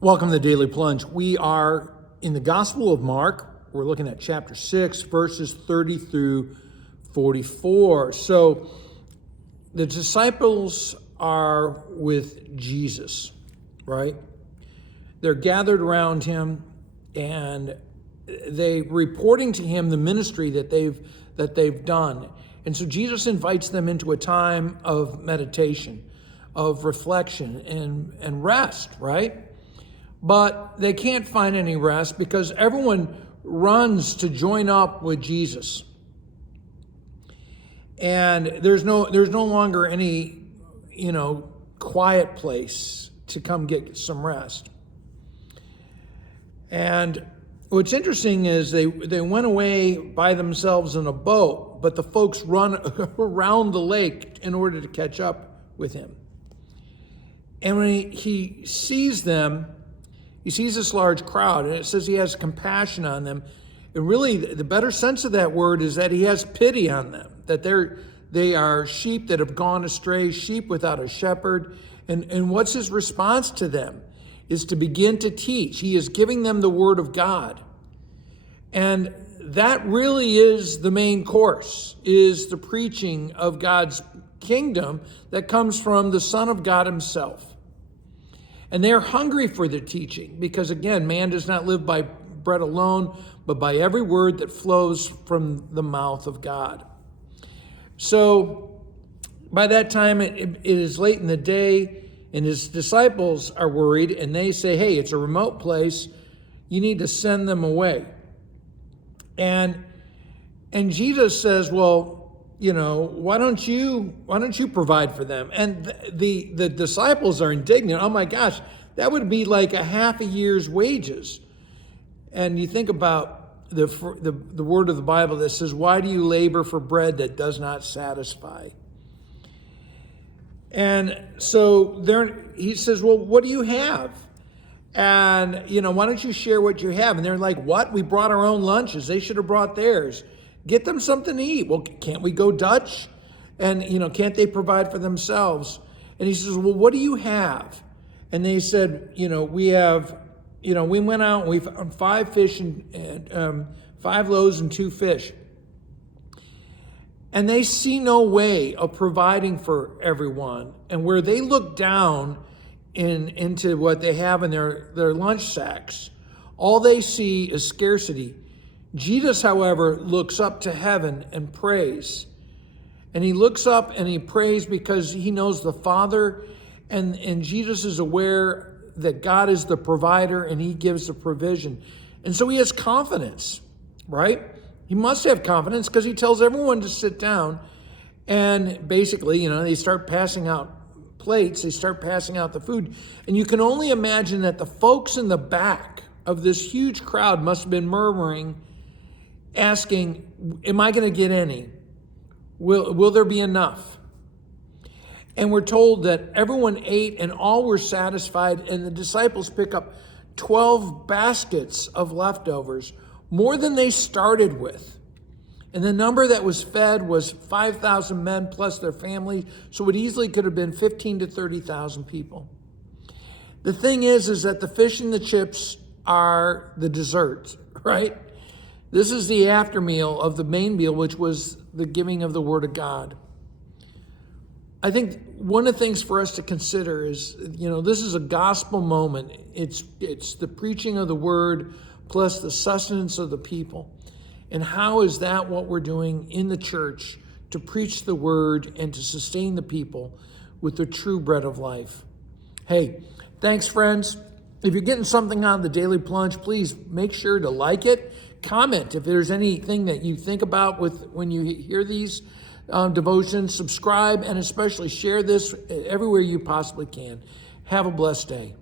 Welcome to the Daily Plunge. We are in the Gospel of Mark. We're looking at chapter 6, verses 30 through 44. So the disciples are with Jesus, right? They're gathered around him and they reporting to him the ministry that they've done. And so Jesus invites them into a time of meditation, of reflection and rest, right? But they can't find any rest because everyone runs to join up with Jesus. And there's no longer any, quiet place to come get some rest. And what's interesting is they went away by themselves in a boat, but the folks run around the lake in order to catch up with him. And when he sees them, he sees this large crowd, and it says he has compassion on them. And really, the better sense of that word is that he has pity on them, that they are sheep that have gone astray, sheep without a shepherd. And what's his response to them? Is to begin to teach. He is giving them the word of God. And that really is the main course, is the preaching of God's kingdom that comes from the Son of God himself. And they're hungry for the teaching because, again, man does not live by bread alone, but by every word that flows from the mouth of God. So by that time, it is late in the day, and his disciples are worried, and they say, hey, it's a remote place. You need to send them away. And Jesus says, well, why don't you provide for them? And the disciples are indignant. Oh my gosh, that would be like a half a year's wages. And you think about the word of the Bible that says, why do you labor for bread that does not satisfy? And so he says, well, what do you have? And, why don't you share what you have? And they're like, what? We brought our own lunches. They should have brought theirs. Get them something to eat. Well, can't we go Dutch? And, can't they provide for themselves? And he says, well, what do you have? And they said, we have, we went out and we found 5 fish and 5 loaves and 2 fish. And they see no way of providing for everyone. And where they look down into what they have in their lunch sacks, all they see is scarcity. Jesus, however, looks up to heaven and prays. And he looks up and he prays because he knows the Father, and Jesus is aware that God is the provider and he gives the provision. And so he has confidence, right? He must have confidence because he tells everyone to sit down. And basically, they start passing out plates. They start passing out the food. And you can only imagine that the folks in the back of this huge crowd must have been murmuring, asking, am I going to get any? Will there be enough? And we're told that everyone ate and all were satisfied, and the disciples pick up 12 baskets of leftovers, more than they started with. And the number that was fed was 5,000 men plus their families, so it easily could have been 15 to 30,000 people. The thing is that the fish and the chips are the dessert, right? This is the after meal of the main meal, which was the giving of the word of God. I think one of the things for us to consider is, this is a gospel moment. It's the preaching of the word plus the sustenance of the people. And how is that what we're doing in the church to preach the word and to sustain the people with the true bread of life? Hey, thanks, friends. If you're getting something out of the Daily Plunge, please make sure to like it. Comment if there's anything that you think about when you hear these devotions. Subscribe and especially share this everywhere you possibly can. Have a blessed day.